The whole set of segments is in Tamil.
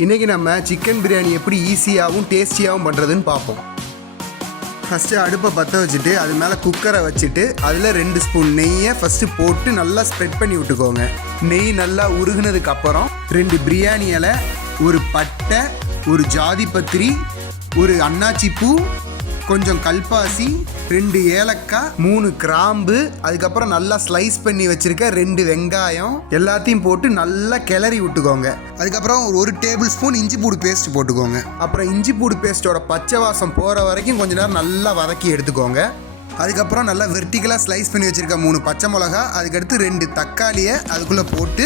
இன்றைக்கி நம்ம சிக்கன் பிரியாணி எப்படி ஈஸியாகவும் டேஸ்டியாகவும் பண்ணுறதுன்னு பார்ப்போம். ஃபஸ்ட்டு அடுப்பை பற்ற வச்சுட்டு அது மேலே குக்கரை வச்சுட்டு அதில் 2 ஸ்பூன் நெய்யை ஃபஸ்ட்டு போட்டு நல்லா ஸ்ப்ரெட் பண்ணி விட்டுக்கோங்க. நெய் நல்லா உருகுனதுக்கப்புறம் 2 பிரியாணி இலை, ஒரு பட்டை, ஒரு ஜாதிபத்திரி, ஒரு அன்னாச்சி பூ, கொஞ்சம் கல்பாசி, 2 ஏலக்காய், 3 கிராம்பு, அதுக்கப்புறம் நல்லா ஸ்லைஸ் பண்ணி வச்சுருக்க 2 வெங்காயம் எல்லாத்தையும் போட்டு நல்லா கிளறி விட்டுக்கோங்க. அதுக்கப்புறம் ஒரு டேபிள் ஸ்பூன் இஞ்சி பூடு பேஸ்ட் போட்டுக்கோங்க. அப்புறம் இஞ்சி பூடு பேஸ்ட்டோட பச்சை வாசம் போகிற வரைக்கும் கொஞ்ச நேரம் நல்லா வதக்கி எடுத்துக்கோங்க. அதுக்கப்புறம் நல்லா வெர்டிகலாக ஸ்லைஸ் பண்ணி வச்சுருக்க 3 பச்சை மிளகா, அதுக்கடுத்து 2 தக்காளியை அதுக்குள்ளே போட்டு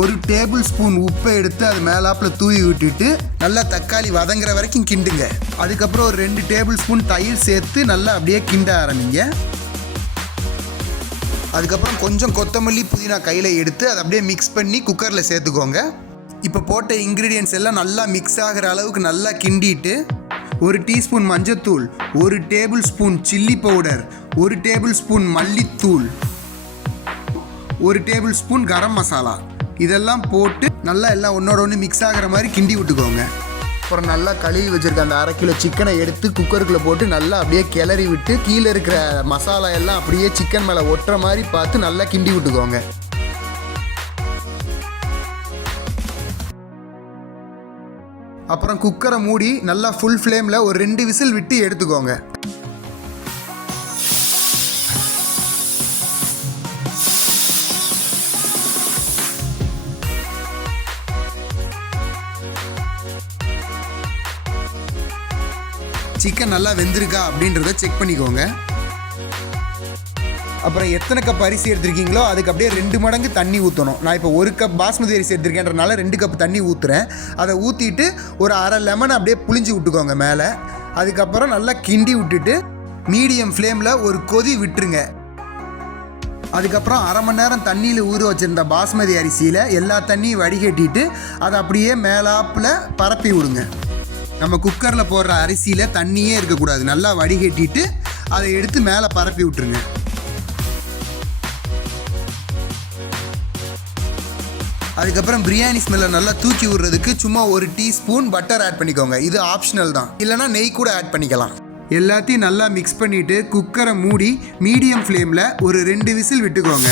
1 டேபிள் ஸ்பூன் உப்பை எடுத்து அது மேலாப்பில் தூவி விட்டுட்டு நல்லா தக்காளி வதங்குற வரைக்கும் கிண்டுங்க. அதுக்கப்புறம் ஒரு 2 டேபிள் ஸ்பூன் தயிர் சேர்த்து நல்லா அப்படியே கிண்ட ஆரம்பிங்க. அதுக்கப்புறம் கொஞ்சம் கொத்தமல்லி புதினா கையில் எடுத்து அதை அப்படியே மிக்ஸ் பண்ணி குக்கரில் சேர்த்துக்கோங்க. இப்போ போட்ட இன்க்ரீடியன்ட்ஸ் எல்லாம் நல்லா மிக்ஸ் ஆகிற அளவுக்கு நல்லா கிண்டிட்டு 1 டீஸ்பூன் மஞ்சத்தூள், 1 table spoon chilli powder, 1 table spoon மல்லித்தூள், 1 டேபிள் ஸ்பூன் கரம் மசாலா இதெல்லாம் போட்டு நல்லா எல்லாம் ஒன்றோட ஒன்று மிக்ஸ் ஆகிற மாதிரி கிண்டி விட்டுக்கோங்க. அப்புறம் நல்லா கழுவி வச்சுருக்க அந்த 1/2 கிலோ சிக்கனை எடுத்து குக்கருக்குள்ளே போட்டு நல்லா அப்படியே கிளறி விட்டு கீழே இருக்கிற மசாலா எல்லாம் அப்படியே சிக்கன் மேலே ஒட்டுற மாதிரி பார்த்து நல்லா கிண்டி விட்டுக்கோங்க. அப்புறம் குக்கரை மூடி நல்லா ஃபுல் ஃப்ளேமில் ஒரு 2 விசில் விட்டு எடுத்துக்கோங்க. சிக்கன் நல்லா வெந்திருக்கா அப்படின்றத செக் பண்ணிக்கோங்க. அப்புறம் எத்தனை கப் அரிசி எடுத்துருக்கீங்களோ அதுக்கு அப்படியே 2 மடங்கு தண்ணி ஊற்றணும். நான் இப்போ 1 கப் பாஸ்மதி அரிசி எடுத்துருக்கேன்றனால 2 கப் தண்ணி ஊற்றுறேன். அதை ஊற்றிட்டு ஒரு 1/2 லெமன் அப்படியே புளிஞ்சு விட்டுக்கோங்க மேலே. அதுக்கப்புறம் நல்லா கிண்டி விட்டுட்டு மீடியம் ஃப்ளேமில் ஒரு கொதி விட்டுருங்க. அதுக்கப்புறம் 1/2 மணி நேரம் தண்ணியில் ஊற வச்சுருந்த பாஸ்மதி அரிசியில் எல்லா தண்ணியும் வடிகட்டிட்டு அதை அப்படியே மேலாப்பில் பரப்பி விடுங்க. நம்ம குக்கரில் போடுற அரிசியில் தண்ணியே இருக்கக்கூடாது. நல்லா வடிகட்டிட்டு அதை எடுத்து மேலே பரப்பி விட்டுருங்க. அதுக்கப்புறம் பிரியாணி ஸ்மெல்லை நல்லா தூக்கி விடுறதுக்கு சும்மா 1 டீஸ்பூன் பட்டர் ஆட் பண்ணிக்கோங்க. இது ஆப்ஷனல் தான், இல்லைனா நெய் கூட ஆட் பண்ணிக்கலாம். எல்லாத்தையும் நல்லா மிக்ஸ் பண்ணிவிட்டு குக்கரை மூடி மீடியம் ஃப்ளேமில் ஒரு 2 விசில் விட்டுக்கோங்க.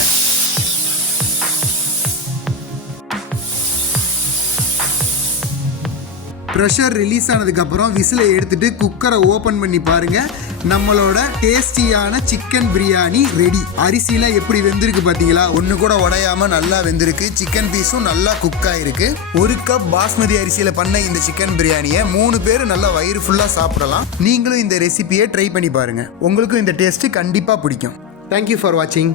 ப்ரெஷர் ரிலீஸ் ஆனதுக்கப்புறம் விசிலை எடுத்துகிட்டு குக்கரை ஓப்பன் பண்ணி பாருங்கள். நம்மளோட டேஸ்டியான சிக்கன் பிரியாணி ரெடி. அரிசியில் எப்படி வெந்திருக்கு பார்த்தீங்களா? ஒன்று கூட உடையாமல் நல்லா வெந்திருக்கு. சிக்கன் பீஸும் நல்லா குக் ஆகிருக்கு. 1 கப் பாஸ்மதி அரிசியில் பண்ண இந்த சிக்கன் பிரியாணியை 3 பேர் நல்லா வயிறு ஃபுல்லாக சாப்பிடலாம். நீங்களும் இந்த ரெசிபியை ட்ரை பண்ணி பாருங்கள். உங்களுக்கும் இந்த டேஸ்ட்டு கண்டிப்பாக பிடிக்கும். தேங்க்யூ ஃபார் வாட்சிங்.